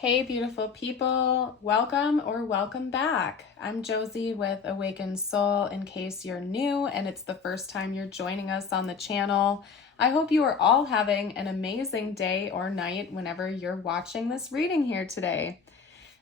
Hey, beautiful people. Welcome or welcome back. I'm Josie with Awakened Soul in case you're new and it's the first time you're joining us on the channel. I hope you are all having an amazing day or night whenever you're watching this reading here today.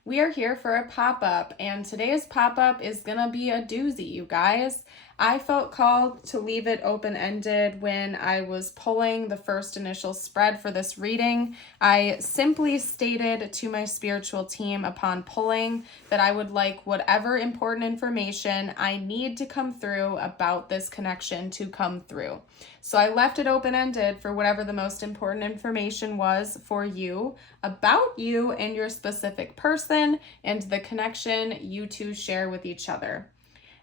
We are here for a pop-up, and today's pop-up is gonna be a doozy, you guys. I felt called to leave it open-ended when I was pulling the first initial spread for this reading. I simply stated to my spiritual team upon pulling that I would like whatever important information I need to come through about this connection to come through. So I left it open-ended for whatever the most important information was for you, about you and your specific person, and the connection you two share with each other.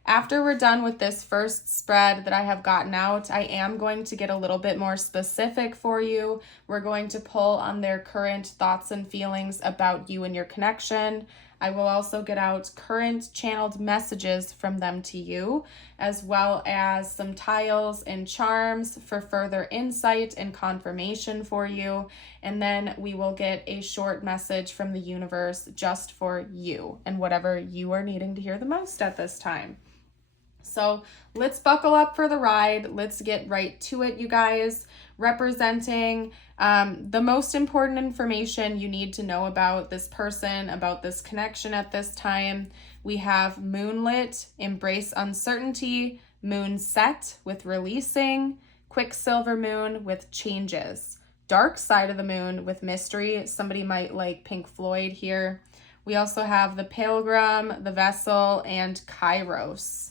After we're done with this first spread that I have gotten out, I am going to get a little bit more specific for you. We're going to pull on their current thoughts and feelings about you and your connection. I will also get out current channeled messages from them to you, as well as some tiles and charms for further insight and confirmation for you. And then we will get a short message from the universe just for you and whatever you are needing to hear the most at this time. So let's buckle up for the ride. Let's get right to it, you guys. Representing the most important information you need to know about this person, about this connection at this time. We have moonlit, embrace uncertainty, moon set with releasing, quicksilver moon with changes, dark side of the moon with mystery. Somebody might like Pink Floyd here. We also have the pilgrim, the vessel, and Kairos.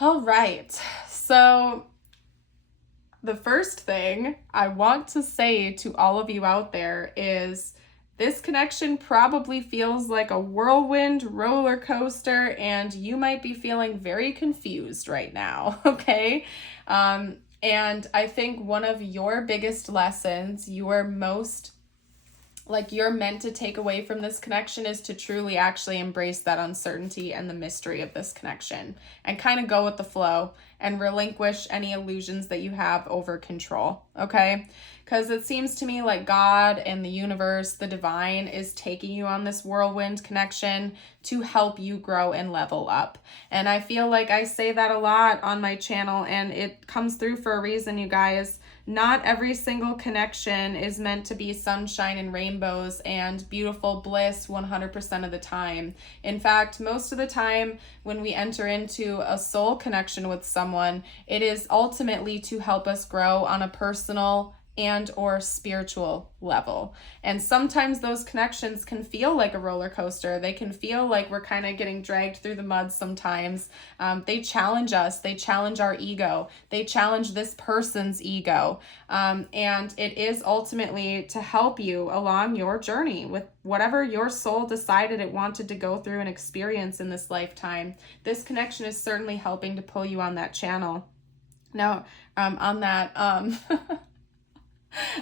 All right, so the first thing I want to say to all of you out there is this connection probably feels like a whirlwind roller coaster, and you might be feeling very confused right now, okay? And I think one of your biggest lessons, you're meant to take away from this connection is to truly actually embrace that uncertainty and the mystery of this connection and kind of go with the flow and relinquish any illusions that you have over control, okay? Because it seems to me like God and the universe, the divine, is taking you on this whirlwind connection to help you grow and level up. And I feel like I say that a lot on my channel, and it comes through for a reason, you guys. Not every single connection is meant to be sunshine and rainbows and beautiful bliss 100% of the time. In fact, most of the time when we enter into a soul connection with someone, it is ultimately to help us grow on a personal and or spiritual level. And sometimes those connections can feel like a roller coaster. They can feel like we're kind of getting dragged through the mud sometimes. They challenge us. They challenge our ego. They challenge this person's ego. And it is ultimately to help you along your journey with whatever your soul decided it wanted to go through and experience in this lifetime. This connection is certainly helping to pull you on that channel. Now, on that,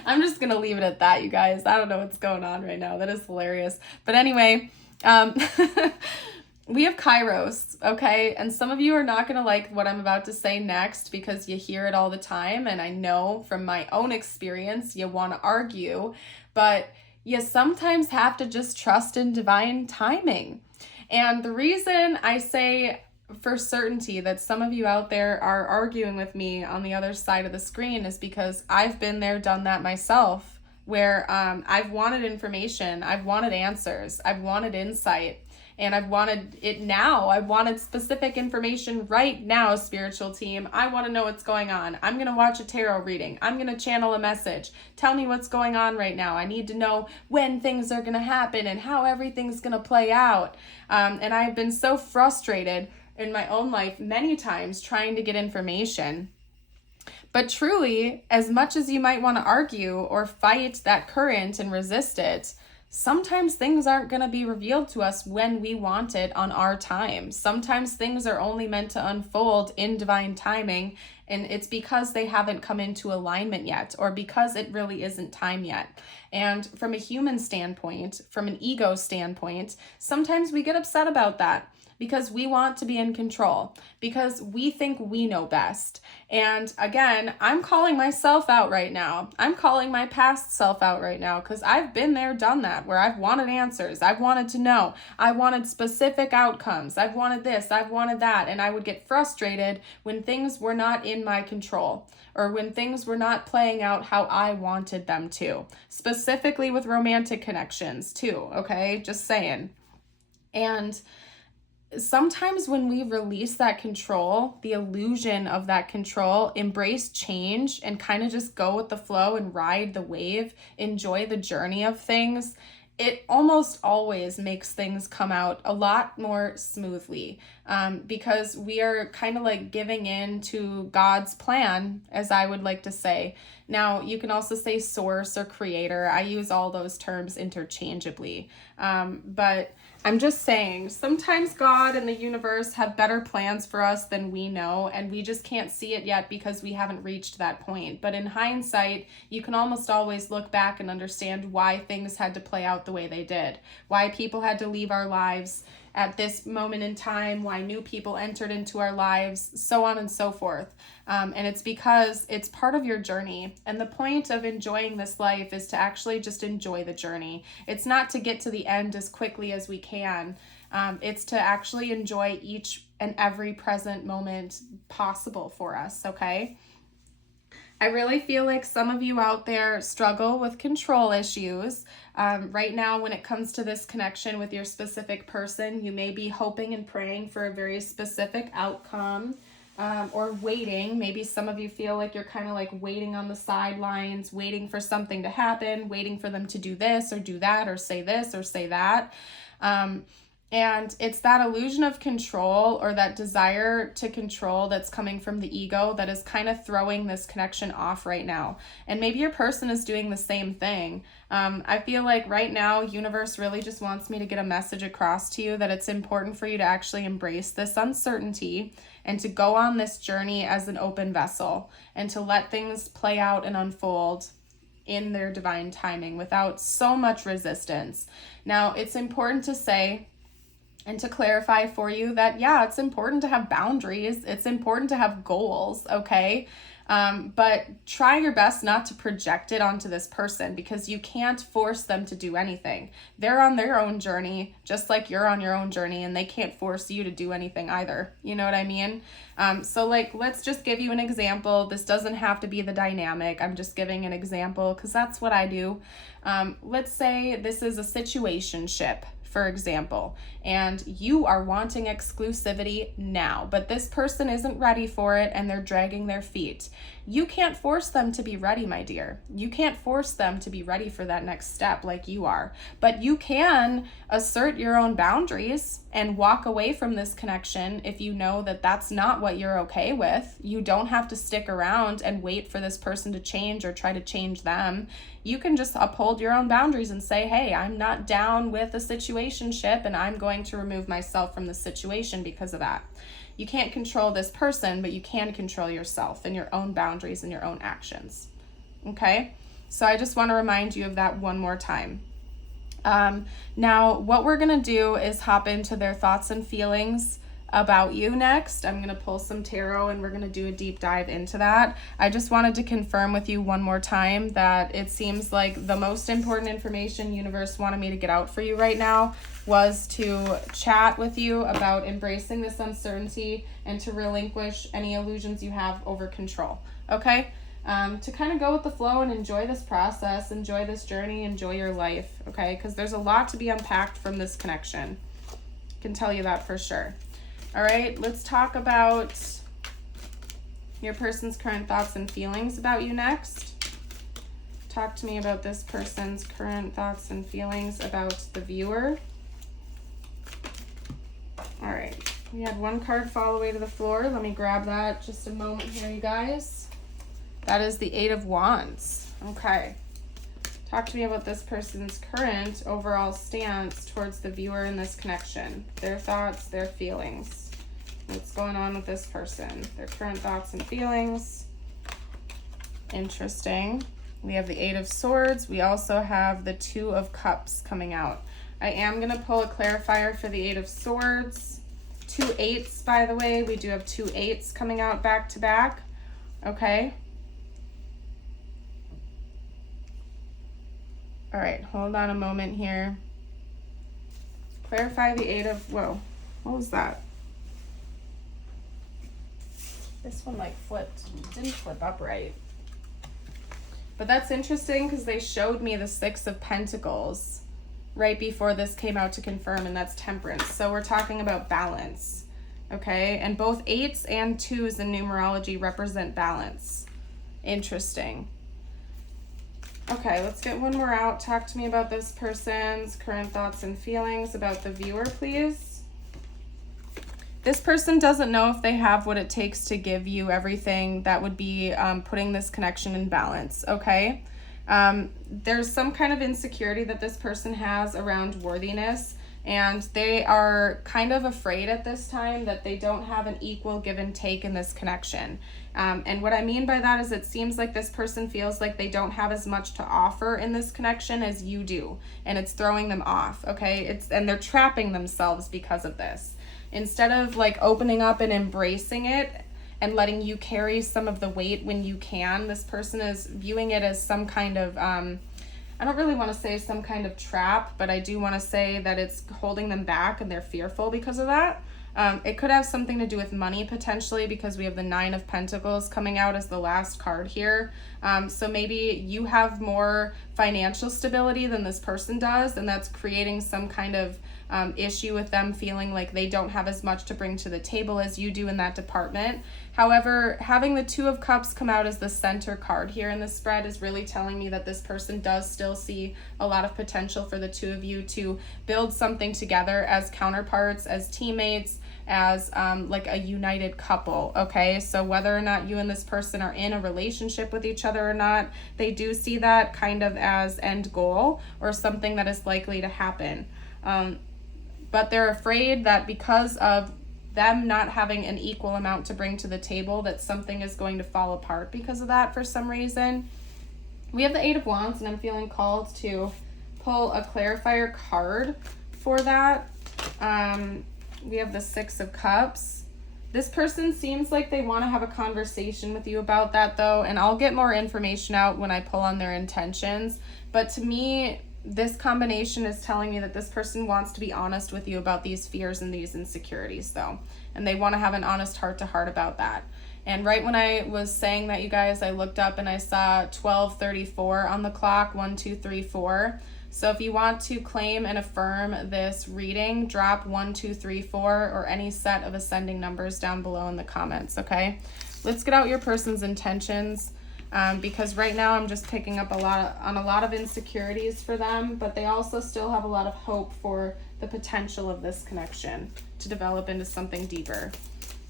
I'm just going to leave it at that, you guys. I don't know what's going on right now. That is hilarious. But anyway, we have Kairos, okay? And some of you are not going to like what I'm about to say next because you hear it all the time. And I know from my own experience, you want to argue, but you sometimes have to just trust in divine timing. And the reason I say for certainty that some of you out there are arguing with me on the other side of the screen is because I've been there, done that myself, where I've wanted information, I've wanted answers, I've wanted insight, and I've wanted it now. I wanted specific information right now, spiritual team. I want to know what's going on. I'm going to watch a tarot reading. I'm going to channel a message. Tell me what's going on right now. I need to know when things are going to happen and how everything's going to play out. And I've been so frustrated in my own life many times trying to get information. But truly, as much as you might want to argue or fight that current and resist it, sometimes things aren't going to be revealed to us when we want it on our time. Sometimes things are only meant to unfold in divine timing, And it's because they haven't come into alignment yet, or because it really isn't time yet. And from a human standpoint, from an ego standpoint, sometimes we get upset about that because we want to be in control, because we think we know best. And again, I'm calling myself out right now. I'm calling my past self out right now, because I've been there, done that, where I've wanted answers. I've wanted to know. I wanted specific outcomes. I've wanted this, I've wanted that. And I would get frustrated when things were not in my control, or when things were not playing out how I wanted them to. Specifically with romantic connections too, okay? Just saying. And sometimes when we release that control, the illusion of that control, embrace change and kind of just go with the flow and ride the wave, enjoy the journey of things, it almost always makes things come out a lot more smoothly, because we are kind of like giving in to God's plan, as I would like to say. Now, you can also say source or creator. I use all those terms interchangeably, but I'm just saying, sometimes God and the universe have better plans for us than we know, and we just can't see it yet because we haven't reached that point. But in hindsight, you can almost always look back and understand why things had to play out the way they did, why people had to leave our lives at this moment in time, why new people entered into our lives, so on and so forth. And it's because it's part of your journey. And the point of enjoying this life is to actually just enjoy the journey. It's not to get to the end as quickly as we can. It's to actually enjoy each and every present moment possible for us, okay? I really feel like some of you out there struggle with control issues. Right now, when it comes to this connection with your specific person, you may be hoping and praying for a very specific outcome, or waiting. Maybe some of you feel like you're kind of like waiting on the sidelines, waiting for something to happen, waiting for them to do this or do that, or say this or say that. And it's that illusion of control, or that desire to control, that's coming from the ego, that is kind of throwing this connection off right now. And maybe your person is doing the same thing. I feel like right now, universe really just wants me to get a message across to you that it's important for you to actually embrace this uncertainty and to go on this journey as an open vessel, and to let things play out and unfold in their divine timing without so much resistance. Now, it's important to say and to clarify for you that, yeah, it's important to have boundaries. It's important to have goals, okay? But try your best not to project it onto this person, because you can't force them to do anything. They're on their own journey, just like you're on your own journey, and they can't force you to do anything either. You know what I mean? So like, let's just give you an example. This doesn't have to be the dynamic. I'm just giving an example because that's what I do. Let's say this is a situationship, for example, and you are wanting exclusivity now, but this person isn't ready for it and they're dragging their feet. You can't force them to be ready, my dear. You can't force them to be ready for that next step like you are, but you can assert your own boundaries and walk away from this connection if you know that that's not what you're okay with. You don't have to stick around and wait for this person to change or try to change them. You can just uphold your own boundaries and say, hey, I'm not down with a situationship and I'm going to remove myself from the situation because of that. You can't control this person, but you can control yourself and your own boundaries and your own actions. Okay? So I just want to remind you of that one more time. Now, what we're going to do is hop into their thoughts and feelings about you next. I'm going to pull some tarot and we're going to do a deep dive into that. I just wanted to confirm with you one more time that it seems like the most important information universe wanted me to get out for you right now was to chat with you about embracing this uncertainty and to relinquish any illusions you have over control. Okay? To kind of go with the flow and enjoy this process, enjoy this journey, enjoy your life. Okay? Because there's a lot to be unpacked from this connection. I can tell you that for sure. All right, let's talk about your person's current thoughts and feelings about you next. Talk to me about this person's current thoughts and feelings about the viewer. All right, we had one card fall all the way to the floor. Let me grab that just a moment here, you guys. That is the Eight of Wands. Okay. Talk to me about this person's current overall stance towards the viewer in this connection. Their thoughts, their feelings. What's going on with this person? Their current thoughts and feelings. Interesting. We have the 8 of Swords. We also have the 2 of Cups coming out. I am going to pull a clarifier for the 8 of Swords. 2 8s, by the way. We do have 2 8s coming out back to back. Okay. All right, hold on a moment here. Clarify the 8 of, whoa, what was that? This one like flipped, didn't flip upright. But that's interesting because they showed me the 6 of Pentacles right before this came out to confirm, and that's Temperance. So we're talking about balance, okay? And both 8s and 2s in numerology represent balance. Interesting. Okay, let's get one more out. Talk to me about this person's current thoughts and feelings about the viewer, please. This person doesn't know if they have what it takes to give you everything that would be putting this connection in balance, okay? There's some kind of insecurity that this person has around worthiness, and they are kind of afraid at this time that they don't have an equal give and take in this connection. And what I mean by that is it seems like this person feels like they don't have as much to offer in this connection as you do, and it's throwing them off, okay? And they're trapping themselves because of this. Instead of like opening up and embracing it and letting you carry some of the weight when you can, this person is viewing it as some kind of, I don't really want to say some kind of trap, but I do want to say that it's holding them back and they're fearful because of that. It could have something to do with money potentially, because we have the 9 of Pentacles coming out as the last card here. So maybe you have more financial stability than this person does, and that's creating some kind of issue with them feeling like they don't have as much to bring to the table as you do in that department. However, having the 2 of Cups come out as the center card here in the spread is really telling me that this person does still see a lot of potential for the 2 of you to build something together as counterparts, as teammates, as like a united couple, okay? So whether or not you and this person are in a relationship with each other or not, they do see that kind of as end goal or something that is likely to happen. But they're afraid that because of them not having an equal amount to bring to the table, that something is going to fall apart because of that for some reason. We have the 8 of Wands, and I'm feeling called to pull a clarifier card for that. We have the 6 of Cups. This person seems like they want to have a conversation with you about that, though, and I'll get more information out when I pull on their intentions. But to me, this combination is telling me that this person wants to be honest with you about these fears and these insecurities, though, and they want to have an honest heart-to-heart about that. And right when I was saying that, you guys, I looked up and I saw 12:34 on the clock, 1, 2, 3, 4. So if you want to claim and affirm this reading, drop 1, 2, 3, 4 or any set of ascending numbers down below in the comments, okay? Let's get out your person's intentions, because right now I'm just picking up a lot of insecurities for them, but they also still have a lot of hope for the potential of this connection to develop into something deeper.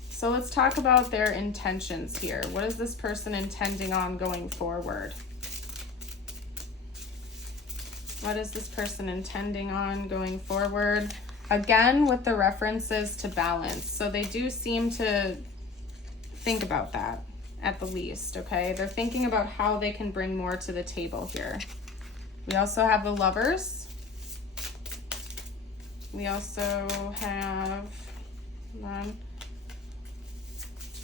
So let's talk about their intentions here. What is this person intending on going forward? What is this person intending on going forward? Again, with the references to balance. So they do seem to think about that at the least, okay? They're thinking about how they can bring more to the table here. We also have the Lovers. We also have, hold on.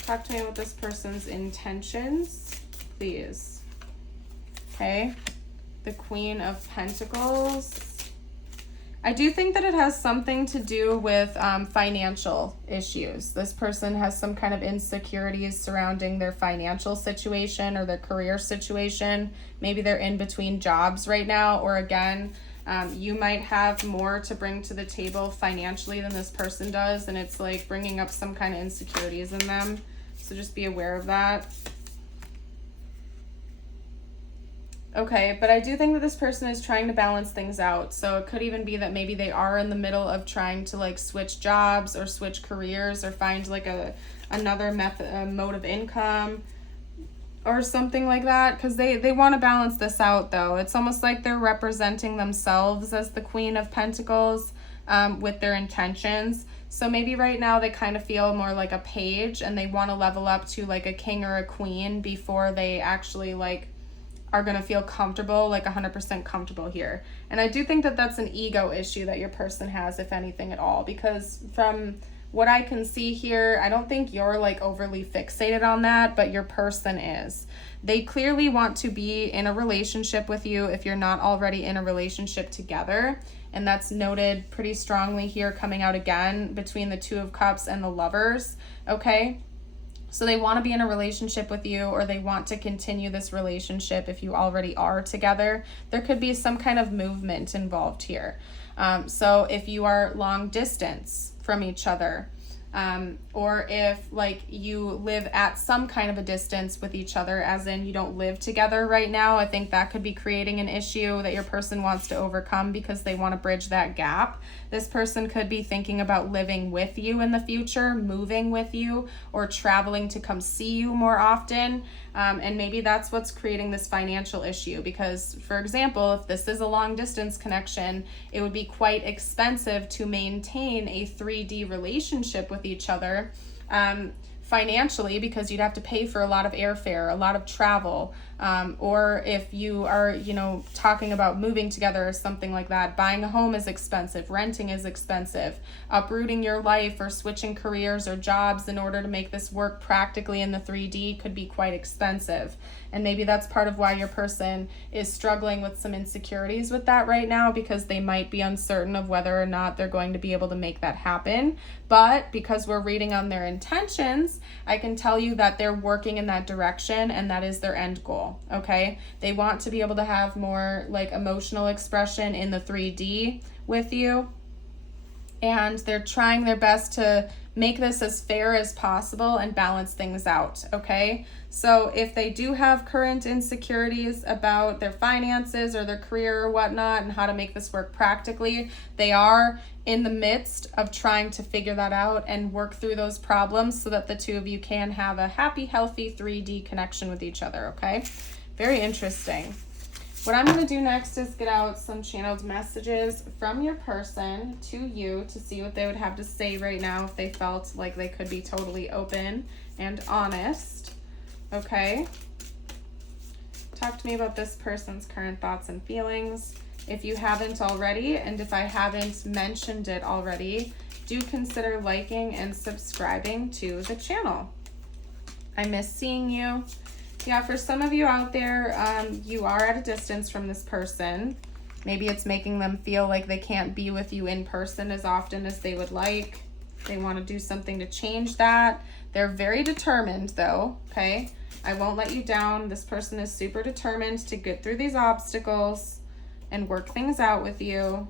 Talk to me about this person's intentions, please. Okay. The Queen of Pentacles. I do think that it has something to do with financial issues. This person has some kind of insecurities surrounding their financial situation or their career situation. Maybe they're in between jobs right now, or again, you might have more to bring to the table financially than this person does, and it's like bringing up some kind of insecurities in them. So just be aware of that. Okay, but I do think that this person is trying to balance things out. So it could even be that maybe they are in the middle of trying to like switch jobs or switch careers or find like another mode of income or something like that, because they want to balance this out, though. It's almost like they're representing themselves as the Queen of Pentacles. with their intentions. So maybe right now they kind of feel more like a page and they want to level up to like a king or a queen before they actually like are going to feel comfortable, like 100% comfortable here. And I do think that that's an ego issue that your person has, if anything at all, because from what I can see here, I don't think you're like overly fixated on that, but your person is. They clearly want to be in a relationship with you if you're not already in a relationship together. And that's noted pretty strongly here, coming out again between the Two of Cups and the Lovers, okay? So they want to be in a relationship with you, or they want to continue this relationship if you already are together. There could be some kind of movement involved here. So if you are long distance from each other, or if like you live at some kind of a distance with each other, as in you don't live together right now, I think that could be creating an issue that your person wants to overcome because they want to bridge that gap. This person could be thinking about living with you in the future, moving with you, or traveling to come see you more often. And maybe that's what's creating this financial issue, because, for example, if this is a long distance connection, it would be quite expensive to maintain a 3D relationship with each other financially, because you'd have to pay for a lot of airfare, a lot of travel, or if you are, you know, talking about moving together or something like that, buying a home is expensive, renting is expensive, uprooting your life or switching careers or jobs in order to make this work practically in the 3D could be quite expensive. And maybe that's part of why your person is struggling with some insecurities with that right now, because they might be uncertain of whether or not they're going to be able to make that happen. But because we're reading on their intentions, I can tell you that they're working in that direction, and that is their end goal, okay? They want to be able to have more like emotional expression in the 3D with you, and they're trying their best to make this as fair as possible and balance things out, okay? So if they do have current insecurities about their finances or their career or whatnot and how to make this work practically, they are in the midst of trying to figure that out and work through those problems so that the two of you can have a happy, healthy 3D connection with each other, okay? Very interesting. What I'm going to do next is get out some channeled messages from your person to you to see what they would have to say right now if they felt like they could be totally open and honest. Okay? Talk to me about this person's current thoughts and feelings. If you haven't already, and if I haven't mentioned it already, do consider liking and subscribing to the channel. I miss seeing you. Yeah, for some of you out there, you are at a distance from this person. Maybe it's making them feel like they can't be with you in person as often as they would like. They want to do something to change that. They're very determined though, okay? I won't let you down. This person is super determined to get through these obstacles and work things out with you.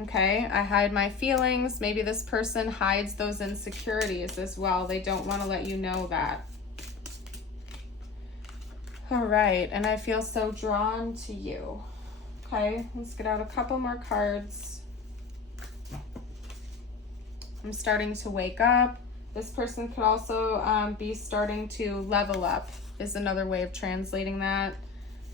Okay, I hide my feelings. Maybe this person hides those insecurities as well. They don't want to let you know that. All right, and I feel so drawn to you. Okay, let's get out a couple more cards. I'm starting to wake up. This person could also be starting to level up, is another way of translating that.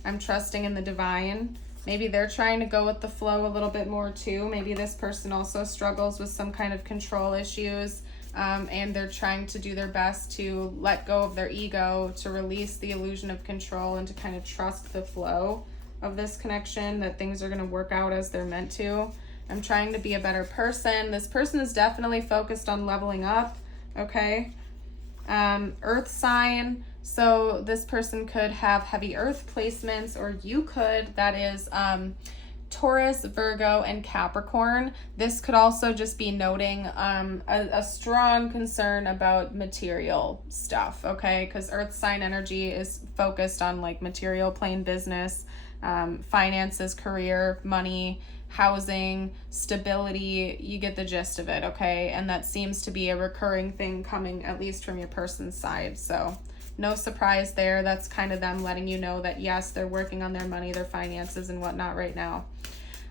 I'm trusting in the divine. Maybe they're trying to go with the flow a little bit more too. Maybe this person also struggles with some kind of control issues. And they're trying to do their best to let go of their ego, to release the illusion of control, and to kind of trust the flow of this connection, that things are going to work out as they're meant to. I'm trying to be a better person. This person is definitely focused on leveling up, okay? Earth sign. So this person could have heavy earth placements, or you could, that is, Taurus, Virgo, and Capricorn. This could also just be noting a strong concern about material stuff, okay? Because earth sign energy is focused on like material plane business, finances, career, money, housing, stability. You get the gist of it, okay? And that seems to be a recurring thing coming at least from your person's side. So no surprise there. That's kind of them letting you know that yes, they're working on their money, their finances, and whatnot right now.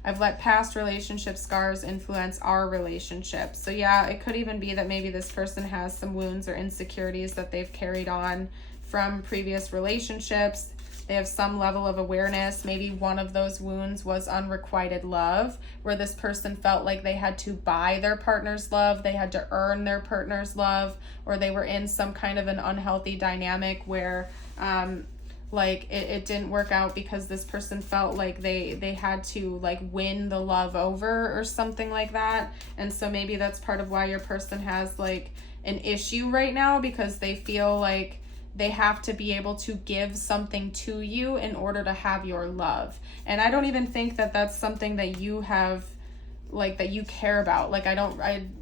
I've let past relationship scars influence our relationship. So yeah, it could even be that maybe this person has some wounds or insecurities that they've carried on from previous relationships. They have some level of awareness. Maybe one of those wounds was unrequited love, where this person felt like they had to buy their partner's love, they had to earn their partner's love, or they were in some kind of an unhealthy dynamic where like it didn't work out because this person felt like they had to like win the love over or something like that. And so maybe that's part of why your person has like an issue right now, because they feel like they have to be able to give something to you in order to have your love. And I don't even think that that's something that you have, like, that you care about. Like,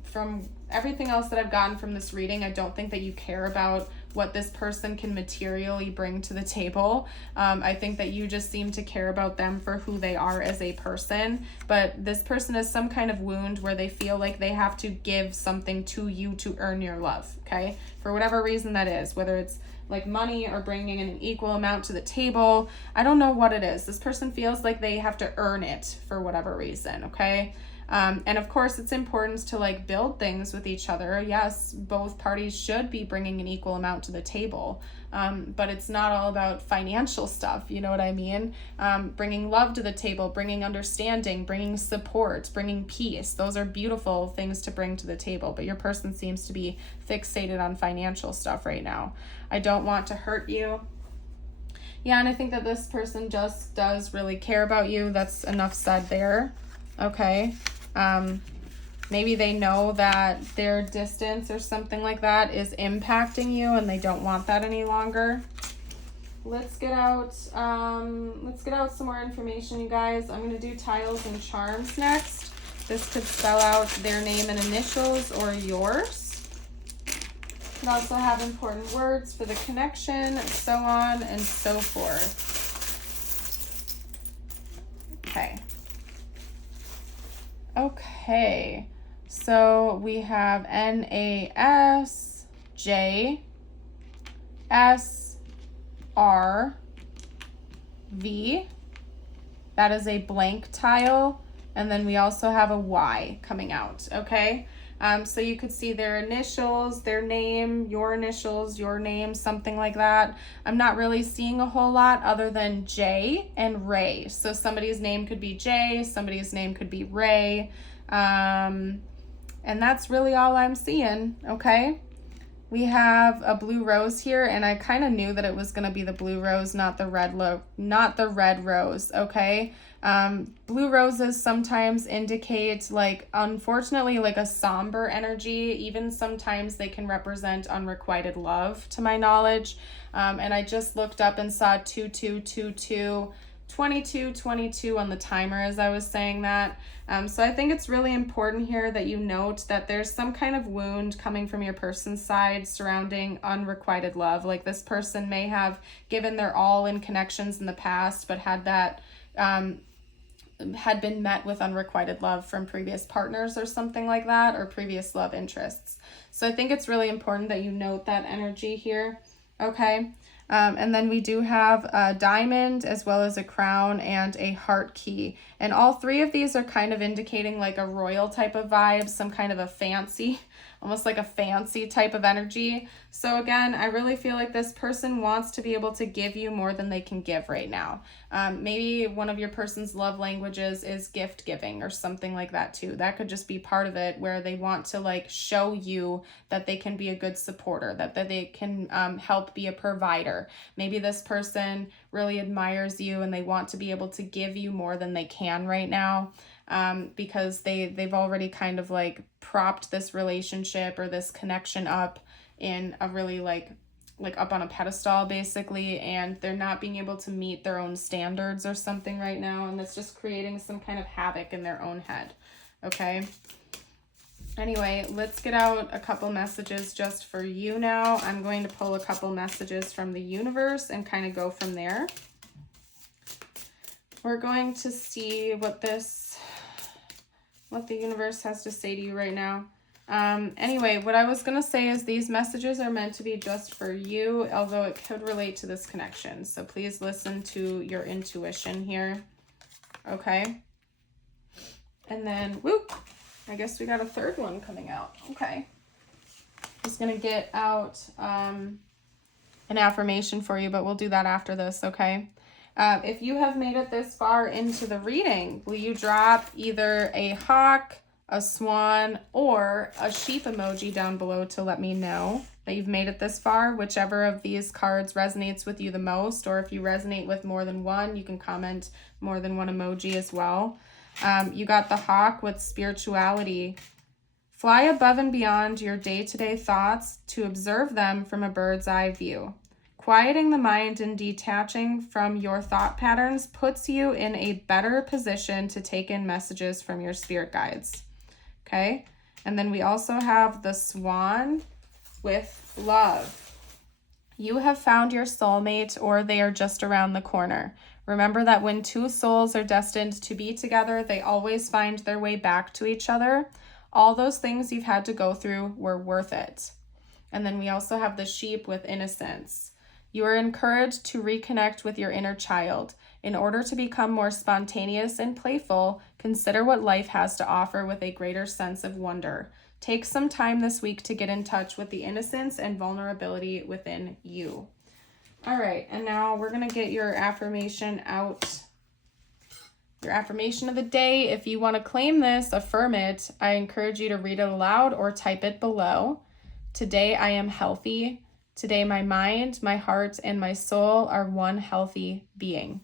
from everything else that I've gotten from this reading, I don't think that you care about what this person can materially bring to the table. I think that you just seem to care about them for who they are as a person. But this person has some kind of wound where they feel like they have to give something to you to earn your love, okay? For whatever reason that is, whether it's like money or bringing in an equal amount to the table. I don't know what it is. This person feels like they have to earn it for whatever reason, okay? And of course, it's important to like build things with each other. Yes, both parties should be bringing an equal amount to the table, but it's not all about financial stuff. You know what I mean? Bringing love to the table, bringing understanding, bringing support, bringing peace. Those are beautiful things to bring to the table, but your person seems to be fixated on financial stuff right now. I don't want to hurt you. Yeah, and I think that this person just does really care about you. That's enough said there. Okay. Maybe they know that their distance or something like that is impacting you and they don't want that any longer. Let's get out some more information, you guys. I'm going to do tiles and charms next. This could spell out their name and initials or yours. Could also have important words for the connection, so on and so forth. Okay. Okay, so we have NAS, J, S, R, V. That is a blank tile. And then we also have a Y coming out, okay? So you could see their initials, their name, your initials, your name, something like that. I'm not really seeing a whole lot other than J and Ray. So somebody's name could be J, somebody's name could be Ray. And that's really all I'm seeing, okay? We have a blue rose here, and I kind of knew that it was going to be the blue rose, not the red rose, okay? Blue roses sometimes indicate, like, unfortunately, like a somber energy. Even sometimes they can represent unrequited love, to my knowledge. And I just looked up and saw 2222, 2222 on the timer as I was saying that. So I think it's really important here that you note that there's some kind of wound coming from your person's side surrounding unrequited love. Like, this person may have given their all in connections in the past, but had that had been met with unrequited love from previous partners or something like that, or previous love interests. So I think it's really important that you note that energy here, okay? And then we do have a diamond as well as a crown and a heart key. And all three of these are kind of indicating like a royal type of vibe, some kind of a fancy, almost like a fancy type of energy. So again, I really feel like this person wants to be able to give you more than they can give right now. Maybe one of your person's love languages is gift giving or something like that too. That could just be part of it, where they want to like show you that they can be a good supporter, that they can help be a provider. Maybe this person really admires you and they want to be able to give you more than they can right now. Because they've already kind of like propped this relationship or this connection up in a really like up on a pedestal basically, and they're not being able to meet their own standards or something right now, and it's just creating some kind of havoc in their own head, okay? Anyway, let's get out a couple messages just for you now. I'm going to pull a couple messages from the universe and kind of go from there. We're going to see what the universe has to say to you right now. Anyway, what I was going to say is these messages are meant to be just for you, although it could relate to this connection. So please listen to your intuition here. Okay. And then, whoop, I guess we got a third one coming out. Okay. Just going to get out an affirmation for you, but we'll do that after this, okay? If you have made it this far into the reading, will you drop either a hawk, a swan, or a sheep emoji down below to let me know that you've made it this far, whichever of these cards resonates with you the most, or if you resonate with more than one, you can comment more than one emoji as well. You got the hawk with spirituality. Fly above and beyond your day-to-day thoughts to observe them from a bird's eye view. Quieting the mind and detaching from your thought patterns puts you in a better position to take in messages from your spirit guides. Okay? And then we also have the swan with love. You have found your soulmate, or they are just around the corner. Remember that when two souls are destined to be together, they always find their way back to each other. All those things you've had to go through were worth it. And then we also have the sheep with innocence. You are encouraged to reconnect with your inner child. In order to become more spontaneous and playful, consider what life has to offer with a greater sense of wonder. Take some time this week to get in touch with the innocence and vulnerability within you. All right, and now we're going to get your affirmation out. Your affirmation of the day. If you want to claim this, affirm it, I encourage you to read it aloud or type it below. Today I am healthy. Today my mind, my heart, and my soul are one healthy being.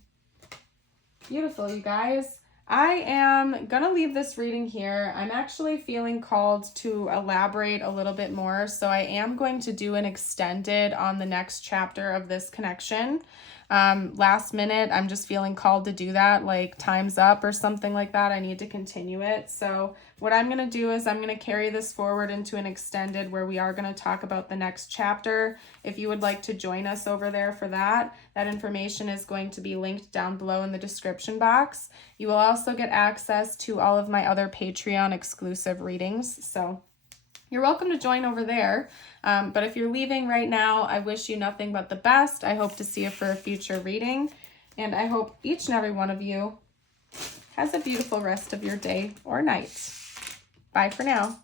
Beautiful, you guys. I am going to leave this reading here. I'm actually feeling called to elaborate a little bit more, so I am going to do an extended on the next chapter of this connection. Last minute, I'm just feeling called to do that, like time's up or something like that. I need to continue it. So what I'm going to do is I'm going to carry this forward into an extended where we are going to talk about the next chapter. If you would like to join us over there for that, that information is going to be linked down below in the description box. You will also get access to all of my other Patreon exclusive readings. So you're welcome to join over there. But if you're leaving right now, I wish you nothing but the best. I hope to see you for a future reading. And I hope each and every one of you has a beautiful rest of your day or night. Bye for now.